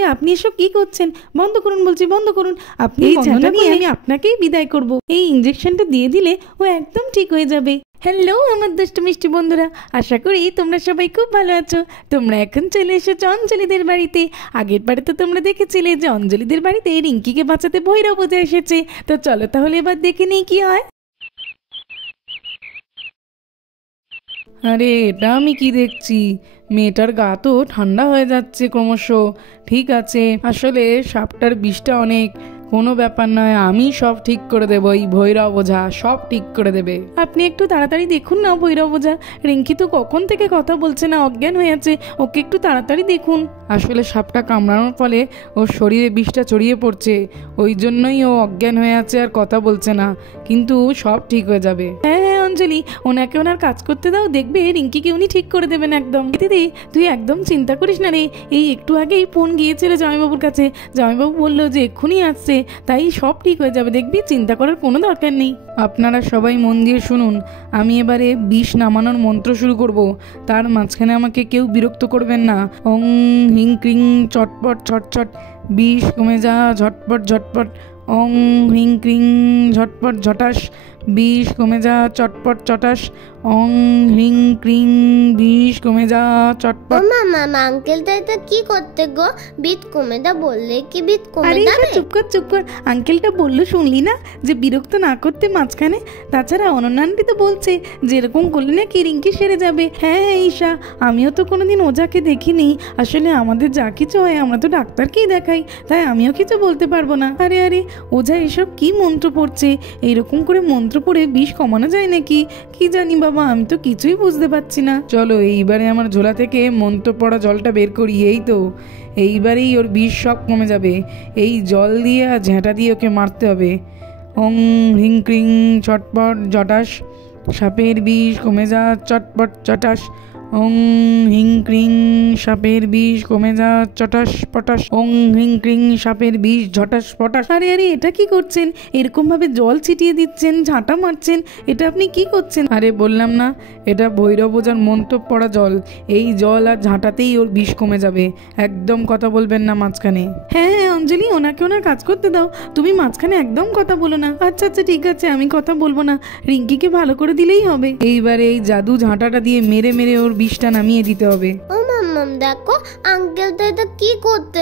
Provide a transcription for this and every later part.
আরে আপনি এসব কি করছেন? বন্ধ করুন বলছি, বন্ধ করুন। আপনি ঝাঁটা নিয়ে আমি আপনাকেই বিদায় করব। এই ইঞ্জেকশনটা দিয়ে দিলে ও একদম ঠিক হয়ে যাবে। হ্যালো আমার দুষ্টু মিষ্টি বন্ধুরা, আশা করি তোমরা সবাই খুব ভালো আছো। তোমরা এখন চলে এসেছো অঞ্জলিদের বাড়িতে। আগের বারে তো তোমরা দেখেছিলে যে অঞ্জলিদের বাড়িতে রিঙ্কিকে বাঁচাতে ভৈরব ওঝা এসেছে। তো চলো তাহলে এবার দেখে নিই কি হয়। আরে এটা আমি কি দেখছি? মেয়েটার গা তো ঠান্ডা হয়ে যাচ্ছে ক্রমশ। ঠিক আছে, আসলে সাপটার বিষটা অনেক, কোনো ব্যাপার নয়, আমি সব ঠিক করে দেবো। এই ভৈরব ওঝা সব ঠিক করে দেবে। আপনি একটু তাড়াতাড়ি দেখুন না ভৈরব ওঝা, রিঙ্কি তো কখন থেকে কথা বলছে না, অজ্ঞান হয়ে আছে, ওকে একটু তাড়াতাড়ি দেখুন। আসলে সাপটা কামড়ানোর ফলে ওর শরীরে বিষটা ছড়িয়ে পড়ছে, ওই জন্যই ও অজ্ঞান হয়ে আছে আর কথা বলছে না, কিন্তু সব ঠিক হয়ে যাবে। হ্যাঁ হ্যাঁ অঞ্জলি, ওনাকে ওনার কাজ করতে দাও, দেখবে রিঙ্কিকে উনি ঠিক করে দেবেন একদম। দিদি তুই একদম চিন্তা করিস না রে, এই একটু আগেই ফোন গিয়েছিল জামাইবাবুর কাছে, জামাইবাবু বললো যে এক্ষুনি আসছে, তাই সব ঠিক হয়ে যাবে, দেখবি, চিন্তা করার কোনো দরকার নেই। আপনারা সবাই মন দিয়ে শুনুন, আমি এবারে বিষ নামানোর মন্ত্র শুরু করব, তার মাঝখানে আমাকে কেউ বিরক্ত করবেন না। ওং হিং ক্রিং চটপট ছটছট, বিষ কমে যা ঝটপট ঝটপট। ওং হিং ক্রিং ঝটপট ঝটাস, বিষ কমে যা চটপট চটাস। ওং হিং ক্রিং বিষ কমে যা চটপট। মামা আঙ্কেলটা এটা কি করতে গো? বিট কমে দা বললে কি বিট কমে যাবে? আরে চুপ কর চুপ কর, আঙ্কেলটা বললো শুনলি না যে বিরক্ত না করতে মাঝখানে? তাছাড়া অনন্যা আন্টি তো বলছে যে এরকম করলে নাকি রিঙ্কি সেরে যাবে। হ্যাঁ হ্যাঁ ঈশা, আমিও তো কোনোদিন ওঝাকে দেখিনি, আসলে আমাদের যা কিছু হয় আমরা তো ডাক্তারকেই দেখাই, তাই আমিও কিছু বলতে পারবো না। আরে আরে ওঝা এসব কি মন্ত্র পড়ছে? এইরকম করে মন্ত্র পড়ে বিষ কমানো যায় নাকি? কি জানি বাবা, আমি তো কিছুই বুঝতে পারছি না। চলো এইবারে আমার ঝোলা থেকে মন্ত্র পড়া জলটা বের করি, এই তো এইবারেই ওর বিষ সব কমে যাবে। এই জল দিয়ে আর ঝাঁটা দিয়ে ওকে মারতে হবে। ওং হিং ক্রিং চটপট জটাস, সাপের বিষ কমে যা চটপট চটাস। ওং হিং ক্রিং সাপের বিষ কমে যা চটাস পটাস। ওং হিং ক্রিং সাপের বিষ ঝটাস পটাস। আরে আরে এটা কি করছেন? এরকম ভাবে জল ছিটিয়ে দিচ্ছেন, ঝাঁটা মারছেন, এটা আপনি কি করছেন? আরে বললাম না, এটা ভৈরব ওঝার মন্ত্র পড়া জল, এই জল আর ঝাঁটাতেই ওর বিষ কমে যাবে, একদম কথা বলবেন না মাঝখানে। হ্যাঁ হ্যাঁ অঞ্জলি, ওনাকে ওনার কাজ করতে দাও, তুমি মাঝখানে একদম কথা বলো না। আচ্ছা আচ্ছা ঠিক আছে, আমি কথা বলবো না, রিঙ্কিকে ভালো করে দিলেই হবে। এইবারে এই জাদু ঝাঁটাটা দিয়ে মেরে মেরে ওর বিষটা নামিয়ে দিতে হবে। ও মাম্মাম দেখো আঙ্কেলটা এটা কি করতে?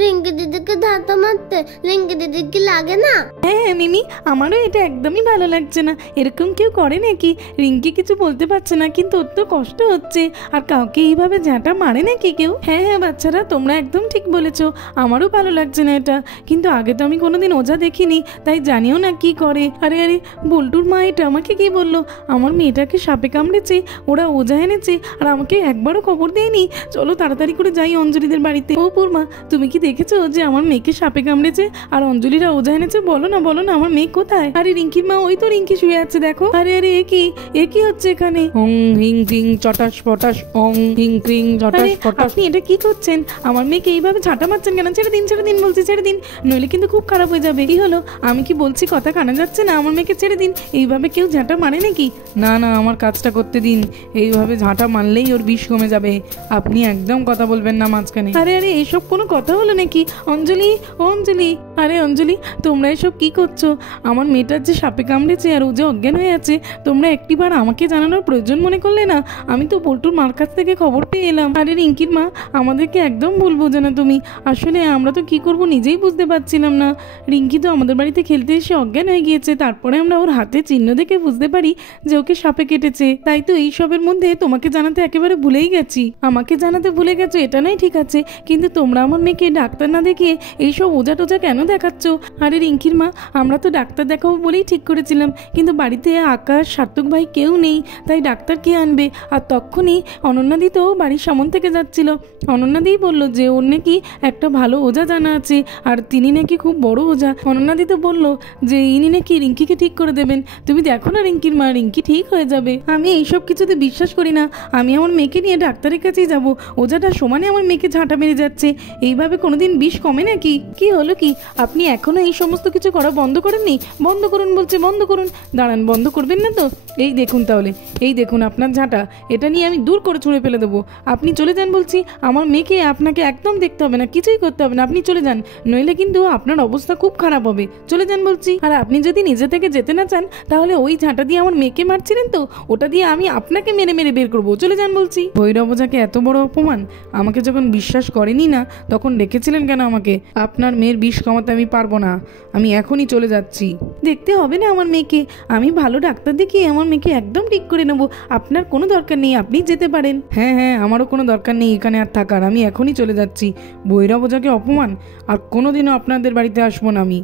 রিঙ্কি দিদিকে ধাক্কা মারতে, রিঙ্কি দিদি কি লাগে না? হ্যাঁ হ্যাঁ মিমি, আমারও এটা একদমই ভালো লাগছে না, এরকম কেউ করে নাকি? রিঙ্কি কিছু বলতে পারছে না, কিন্তু ওর তো কষ্ট হচ্ছে, আর কাউকে এইভাবে ঝাঁটা মারে নাকি কেউ? হ্যাঁ হ্যাঁ বাচ্চারা, তোমরা একদম ঠিক বলেছো, আমারও ভালো লাগছে না এটা, কিন্তু আগে তো আমি কোনোদিন ওঝা দেখিনি, তাই জানিও না কি করে। আরে আরে বল্টুর মা এটা আমাকে কি বললো? আমার মেয়েটাকে সাপে কামড়েছে, ওরা ওঝা এনেছে, আর আমাকে একবারও খবর দেয়নি। চলো তাড়াতাড়ি করে যাই অঞ্জলিদের বাড়িতে। ও পূর্মা, তুমি কি দেখেছো যে আমার মেয়েকে সাপে কামড়েছে আর অঞ্জলিরা ওঝা এনেছে? বলো না বলো না, আমার মেয়ে কোথায়? আরে রিঙ্কির মা, ওই তো রিঙ্কি শুয়ে আছে দেখো। আরে আরে এ কি হচ্ছে এখানে? ওং হিং ক্রিং চটাস পটাস, ওং হিং ক্রিং চটাস পটাস। আপনি এটা কি করছেন? আমার মেয়েকে এইভাবে ঝাঁটা মারছেন কেন? ছেড়ে দিন বলছি, ছেড়ে দিন, নইলে কিন্তু খুব খারাপ হয়ে যাবে। কি হলো? আমি কি বলছি কথা কানা যাচ্ছে না? আমার মেয়েকে ছেড়ে দিন। এইভাবে কেউ ঝাঁটা মারে নাকি? না না, আমার কাজটা করতে দিন, এইভাবে ঝাঁটা মারলেই ওর বিষ কমে যাবে, আপনি একদম কথা বলবেন না মাঝখানে। আরে আরে এইসব কোনো কথা হলো নাকি? অঞ্জলি, ও অঞ্জলি, আরে অঞ্জলি তোমরা এসব কি করছো? আমার মেয়েটার যে সাপে কামড়েছে আর ও যে অজ্ঞান হয়ে আছে, তোমরা একটিবার আমাকে জানানোর প্রয়োজন মনে করলে না? আমি তো বল্টুর মার কাছ থেকে খবর পেয়ে এলাম। আরে রিঙ্কির মা, আমাদেরকে একদম ভুল বোঝো না তুমি, আসলে আমরা তো কি করব নিজেই বুঝতে পারছিলাম না। রিঙ্কি তো আমাদের বাড়িতে খেলতে এসে অজ্ঞান হয়ে গিয়েছে, তারপরে আমরা ওর হাতে চিহ্ন দেখে বুঝতে পারি যে ওকে সাপে কেটেছে, তাই তো এই সবের মধ্যে তোমাকে জানাতে একেবারে ভুলেই গেছি। আমাকে জানাতে ভুলে গেছো এটা নয় ঠিক আছে, কিন্তু তোমরা আমার মেয়েকে ডাক্তার না দেখিয়ে এইসব ওঝা টোজা কেন দেখাচ্ছ? আরে রিঙ্কির মা, আমরা তো ডাক্তার দেখাবো বলেই ঠিক করেছিলাম, কিন্তু বাড়িতে আকাশ সার্থক ভাই কেউ নেই, তাই ডাক্তার কে আনবে? আর তখনই অনন্যাদি তো বাড়ির সামন থেকে যাচ্ছিল, অনন্যাদি বলল যে ওর নাকি একটা ভালো ওঝা জানা আছে, আর তিনি নাকি খুব বড় ওঝা। অনন্যাদি তো বললো যে ইনি নাকি রিঙ্কিকে ঠিক করে দেবেন। তুমি দেখো না রিঙ্কির মা, রিঙ্কি ঠিক হয়ে যাবে। আমি এইসব কিছুতে বিশ্বাস করি না, আমি আমার মেয়েকে নিয়ে ডাক্তারের কাছেই যাব, ওঝাটা সমানে আমার মেয়েকে ঝাঁটা মেরে যাচ্ছে। এইভাবে কোনোদিন বিষ কমে নাকি? কি হলো কি? আপনি এখনো এই সমস্ত কিছু করা বন্ধ করেননি? বন্ধ করুন বলছে, বন্ধ করুন। দাঁড়ান, বন্ধ করবেন না তো? এই দেখুন তাহলে, এই দেখুন আপনার ঝাঁটা, এটা নিয়ে আমি দূর করে ছুঁড়ে ফেলে দেবো। আপনি চলে যান বলছি। আমার মেয়েকে আপনাকে একদম দেখতে হবে না, কিছুই করতে হবে না, আপনি চলে যান, নইলে কিন্তু আপনার অবস্থা খুব খারাপ হবে। চলে যান বলছি। আর আপনি যদি নিজে থেকে যেতে না চান, তাহলে ওই ঝাঁটা দিয়ে আমার মেয়েকে মারছিলেন তো, ওটা দিয়ে আমি আপনাকে মেরে মেরে বের করবো। চলে যান বলছি। ভৈরব ওঝাকে এত বড় অপমান! আমাকে যখন বিশ্বাস করেনি না, তখন ডেকেছিলেন কেন আমাকে? আপনার মেয়ের বিষ কমাতে আমি পারবো না, আমি এখনই চলে যাচ্ছি। দেখতে হবে না আমার মেয়েকে, আমি ভালো ডাক্তার দেখিয়ে আমার মেয়েকে একদম ঠিক করে নেবো। আপনার কোনো দরকার নেই, আপনি যেতে পারেন। হ্যাঁ হ্যাঁ, আমারও কোনো দরকার নেই এখানে আর থাকার, আমি এখনই চলে যাচ্ছি। ভৈরব ওঝাকে অপমান! আর কোনোদিনও আপনাদের বাড়িতে আসবো না আমি।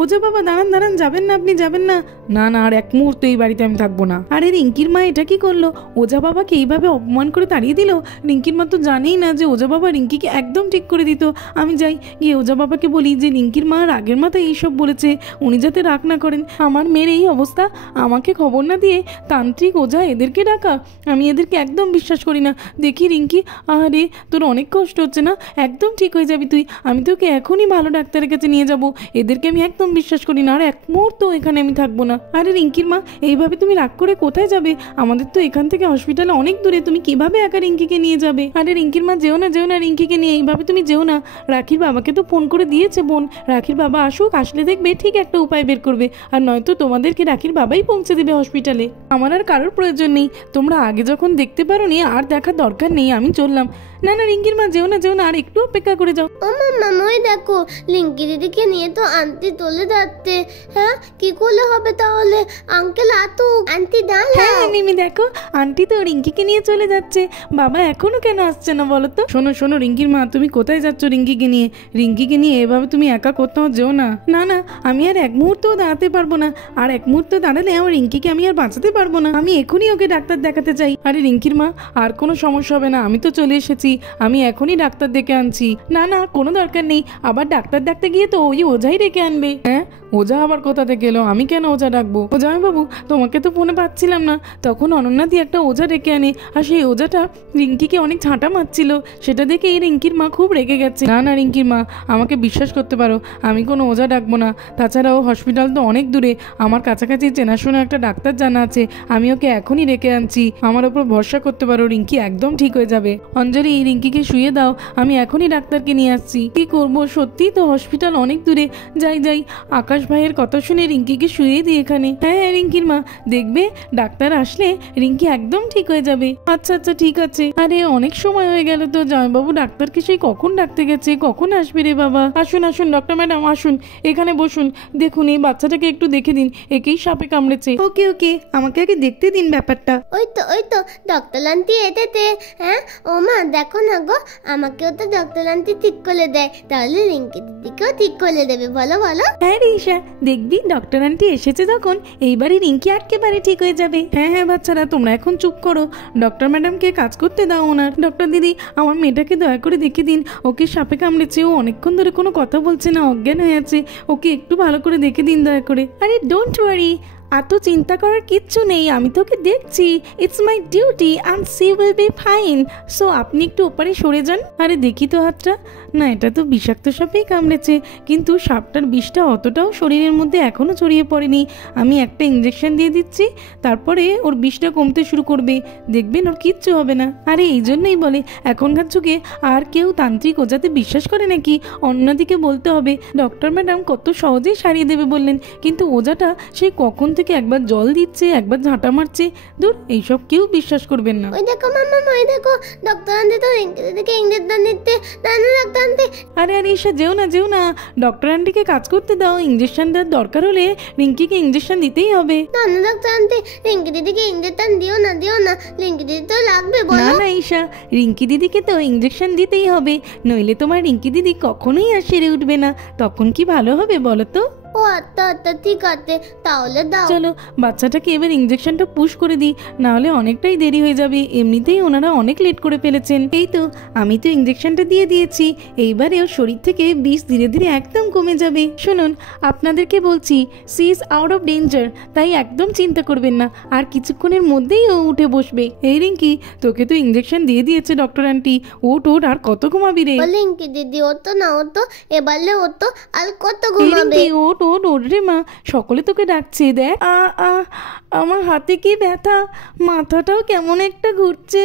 ওঝা বাবা, দাঁড়ান দাঁড়ান, যাবেন না, আপনি যাবেন না। না না, আর এক মুহূর্ত এই বাড়িতে আমি থাকবো না। আরে রিঙ্কির মা এটা কি করলো? ওঝা বাবাকে এইভাবে অপমান করে তাড়িয়ে দিল। রিঙ্কির মা তো জানেই না যে ওঝা বাবা রিঙ্কিকে একদম ঠিক করে দিত। আমি যাই, গিয়ে ওঝা বাবাকে বলি যে রিঙ্কির মা রাগের মাথায় এইসব বলেছে, উনি যাতে রাগ না করেন। আমার মেয়ের এই অবস্থা, আমাকে খবর না দিয়ে তান্ত্রিক ওঝা এদেরকে ডাকা, আমি এদেরকে একদম বিশ্বাস করি না। দেখি রিঙ্কি, আরে তোর অনেক কষ্ট হচ্ছে না, একদম ঠিক হয়ে যাবি তুই, আমি তোকে এখনই ভালো ডাক্তারের কাছে নিয়ে যাব। এদেরকে আমি একদম বিশ্বাস করি না, আর এক মুহূর্ত এখানে আমি থাকবো না। আরে রিঙ্কির মা, এইভাবে তুমি রাগ করে কোথায় যাবে? আমাদের তো এখান থেকে হসপিটাল অনেক দূরে, তুমি কিভাবে একা রিঙ্কিকে নিয়ে যাবে? আরে রিঙ্কির মা, যেও না যেও না, রিঙ্কিকে নিয়ে এইভাবে তুমি যেও না। রাখির বাবাকে তো ফোন করে দিয়েছে বোন, রাখির বাবা আসুক, আসলে দেখবে ঠিক একটা উপায় বের করবে, আর নয়তো তোমাদেরকে রাখির বাবাই পৌঁছে দেবে হসপিটালে। আমার আর কারোর প্রয়োজন নেই, তোমরা আগে যখন দেখতে পারো নি, আর দেখার দরকার নেই, আমি চললাম। না না রিঙ্কির মা, যেও না যেও না, আর একটু অপেক্ষা করে যাও। ও মাম্মা, ওই দেখো লিঙ্কি দিদিকে নিয়ে তো আন্টি চলে যাচ্ছে। হ্যাঁ, কি করলে হবে তাহলে? আঙ্কেল আতুক, আন্টি দাঁড়াও। হ্যাঁ মিমি, দেখো আন্টি তো রিঙ্কিকে নিয়ে চলে যাচ্ছে। বাবা এখনো কেন আসছে না বলো তো? শোনো শোনো রিঙ্কির মা, তুমি কোথায় যাচ্ছ রিঙ্কিকে নিয়ে? রিঙ্কিকে নিয়ে এভাবে তুমি একা কোথাও যেও না। না না, আমি আর এক মুহূর্তও দাঁড়াতে পারবো না, আর এক মুহূর্ত দাঁড়ালে আমার রিঙ্কিকে আমি আর বাঁচাতে পারবো না। আমি এখনই ওকে ডাক্তার দেখাতে চাই। আরে রিঙ্কির মা, আর কোনো সমস্যা হবে না, আমি তো চলে এসেছি, আমি এখনই ডাক্তার ডেকে আনছি। না না, কোনো দরকার নেই, আবার ডাক্তার ডাকতে গিয়ে তো ওই ওঝাই ডেকে আনবে। হ্যাঁ, ওঝা আবার কোথা থেকে এলো? আমি কেন ওঝা ডাকবো? ওঝা বাবু, তোমাকে তো ফোনে পাচ্ছিলাম না, তখন অনন্যাদি একটা ওঝা ডেকে আনে, আর সেই ওঝাটা রিঙ্কিকে অনেক ঝাঁটা মারছিল, সেটা দেখে এই রিঙ্কির মা খুব রেগে গেছে। না না রিঙ্কির মা, আমাকে বিশ্বাস করতে পারো, আমি কোনো ওঝা ডাকবো না। তাছাড়াও হসপিটাল তো অনেক দূরে, আমার কাছাকাছি চেনাশোনা একটা ডাক্তার জানা আছে, আমি ওকে এখনই রেখে আনছি। আমার ওপর ভরসা করতে পারো, রিঙ্কি একদম ঠিক হয়ে যাবে। অঞ্জলি, এই রিঙ্কিকে শুয়ে দাও, আমি এখনই ডাক্তারকে নিয়ে আসছি। কি করবো, সত্যিই তো হসপিটাল অনেক দূরে। যাই যাই, আকাশ ভাইয়ের কথা শুনে রিঙ্কিকে শুয়ে দিই এখানে। হ্যাঁ হ্যাঁ রিঙ্কির মা, দেখবে ডাক্তার আসলে রিঙ্কি একদম ঠিক হয়ে যাবে। আচ্ছা আচ্ছা ঠিক আছে। আরে অনেক সময় হয়ে গেল তো, জামাইবাবু ডাক্তারকে সেই কখন ডাকতে গেছে, কখন আসবে রে বাবা? আসুন আসুন ডক্টর ম্যাডাম, আসুন এখানে বসুন। দেখুন এই বাচ্চাটাকে একটু দেখে দিন, একেই সাপে কামড়েছে। ওকে ওকে, আমাকে আগে দেখতে দিন ব্যাপারটা। ওই তো ডক্টর আন্টি এটাতে। হ্যাঁ ও মা, দেখো না গো, আমাকেও তো ডক্টর আন্টি ঠিক করে দেয়, তাহলে রিঙ্কি দিদিকেও ঠিক করে দেবে। বলো বলো। হ্যাঁ রে ঈশা, দেখবি ডক্টর আন্টি এসেছে যখন, এইবারে রিঙ্কি একেবারে ঠিক হয়ে যাবে। হ্যাঁ হ্যাঁ বাচ্চারা, তোমরা এখন চুপ করো, ডক্টর ম্যাডামকে কাজ করতে দাও ওনার। ডক্টর দিদি, আমার মেয়েটাকে দয়া করে দেখে দিন, ওকে সাপে কামড়েছে, ও অনেকক্ষণ ধরে কোনো কথা বলছে না, অজ্ঞান হয়ে আছে, ওকে একটু ভালো করে দেখে দিন দয়া করে। আরে ডোন্ট ওয়ারি, এত চিন্তা করার কিচ্ছু নেই, আমি তোকে দেখছি, it's my duty and she will be fine. So আপনি একটু ওপারে সরে যান। আরে দেখি তো হাতটা, না এটা তো বিষাক্ত সাপেই কামড়েছে, কিন্তু সাপটার বিষটা অতটাও শরীরের মধ্যে এখনও ছড়িয়ে পড়েনি। আমি একটা ইঞ্জেকশন দিয়ে দিচ্ছি, তারপরে ওর বিষটা কমতে শুরু করবে, দেখবেন ওর কিচ্ছু হবে না। আরে এই জন্যই বলে এখনকার যুগে আর কেউ তান্ত্রিক ওঝাতে বিশ্বাস করে নাকি? অন্যদিকে বলতে হবে ডক্টর ম্যাডাম কত সহজেই সারিয়ে দেবে বললেন, কিন্তু ওঝাটা সেই কখন থেকে একবার জল দিচ্ছে, একবার ঝাঁটা মারছে। দূর, এইসব কেউ বিশ্বাস করবেন না। ওই দেখো মাম্মা, ওই দেখো ডক্টর আন্টি তো রিঙ্কি দিদিকে ইঞ্জেকশন দিতে। না না ডক্টর আন্টি। আরে আরে ঈশা, যেও না যেও না, ডক্টর আন্টিকে কাজ করতে দাও। ইঞ্জেকশন দেওয়ার দরকার হলে রিঙ্কিকে ইঞ্জেকশন দিতেই হবে। না না ডক্টর আন্টি, রিঙ্কি দিদিকে ইঞ্জেকশন দিও না, রিঙ্কি দিদি তো লাগবে। না না ঈশা, রিঙ্কি দিদিকে তো ইঞ্জেকশন দিতেই হবে, নইলে তোমার রিঙ্কি দিদি কখনোই আর সেরে উঠবে না। তখন কি ভালো হবে বলো তো? ও ও আচ্ছা আচ্ছা ঠিক আছে, তাহলে দাও। চলো বাচ্চাটাকে এবার ইঞ্জেকশনটা পুশ করে দিই, নাহলে অনেকটাই দেরি হয়ে যাবে। এমনিতেই ওনারা অনেক লেট করে ফেলেছেন। এই তো আমি তো ইঞ্জেকশনটা দিয়ে দিয়েছি, এইবারে ওর শরীর থেকে বিষ ধীরে ধীরে একদম কমে যাবে। শুনুন, আপনাদেরকে বলছি she is out of danger, তাই একদম চিন্তা করবেন না, আর কিছুক্ষণের মধ্যেই ও উঠে বসবে। এই রিঙ্কি, তোকে তো ইঞ্জেকশন দিয়ে দিয়েছে ডক্টর আন্টি, ওঠ ওঠ, আর কত ঘুমাবি রে? রিঙ্কি দিদি ও তো না, ও তো এবারে ও তো আর কত ঘুমাবে। ওঠ ওঠ ওঠ রে মা, সকলে তোকে ডাকছে। দেখ আমার হাতে কি ব্যথা, মাথাটাও কেমন একটা ঘুরছে।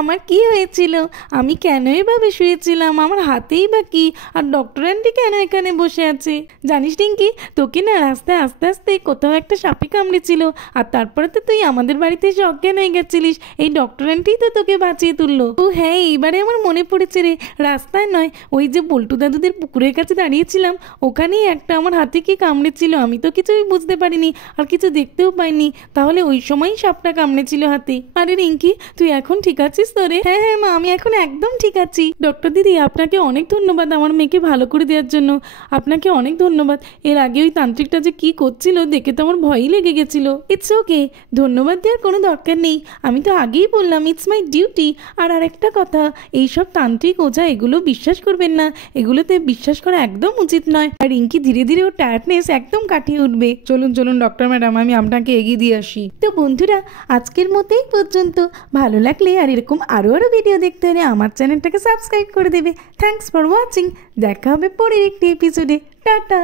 আমার কি হয়েছিল, আমি কেনই ভাবে শুয়েছিলাম, আমার হাতেই বা কি, আর ডক্টর আন্টি কেন এখানে বসে আছে? জানিস টিঙ্কি, তোকে না রাস্তায় আস্তে আস্তে কোথাও একটা সাপে কামড়েছিল, আর তারপরে তো তুই আমাদের বাড়িতে এসে অজ্ঞান হয়ে গেছিলিস, এই ডক্টর আন্টি তো তোকে বাঁচিয়ে তুললো। ও হ্যাঁ, এইবারে আমার মনে পড়েছে রে, রাস্তায় নয়, ওই যে বল্টু দাদুদের পুকুরের কাছে দাঁড়িয়েছিলাম, ওখানেই একটা আমার হাতে কি কামড়েছিল, আমি তো কিছুই বুঝতে পারিনি আর কিছু দেখতেও পাইনি, তাহলে ওই সময়ই সাপটা কামড়েছিল হাতে। আরে রিঙ্কি, তুই এখন ঠিক আছিস তো রে? হ্যাঁ হ্যাঁ মা, আমি এখন একদম ঠিক আছি। ডক্টর দিদি, আপনাকে অনেক ধন্যবাদ আমার মেয়েকে ভালো করে দেওয়ার জন্য, আপনাকে অনেক ধন্যবাদ। এর আগে ওই তান্ত্রিকটা যে কি করছিল দেখে তো আমার ভয়ই লেগে গেছিল। ইটস ওকে, ধন্যবাদ দেওয়ার কোনো দরকার নেই, আমি তো আগেই বললাম ইটস মাই ডিউটি। আর আরেকটা কথা, এইসব তান্ত্রিক ওঝা এগুলো বিশ্বাস করবেন না, এগুলোতে বিশ্বাস করা একদম উচিত নয়। আর রিঙ্কি ধীরে ধীরে ওর টায়ার্ডনেস একদম কাটিয়ে উঠবে। চলুন চলুন ডক্টর ম্যাডাম, আমি আপনাকে এগিয়ে দিয়ে আসি। তো বন্ধুরা, আজকের মতোই পর্যন্ত। ভালো লাগলে আর এরকম আরও ভিডিও দেখতে হলে আমার চ্যানেলটাকে সাবস্ক্রাইব করে দেবে। থ্যাঙ্কস ফর ওয়াচিং, দেখা হবে পরের একটি এপিসোডে। টাটা।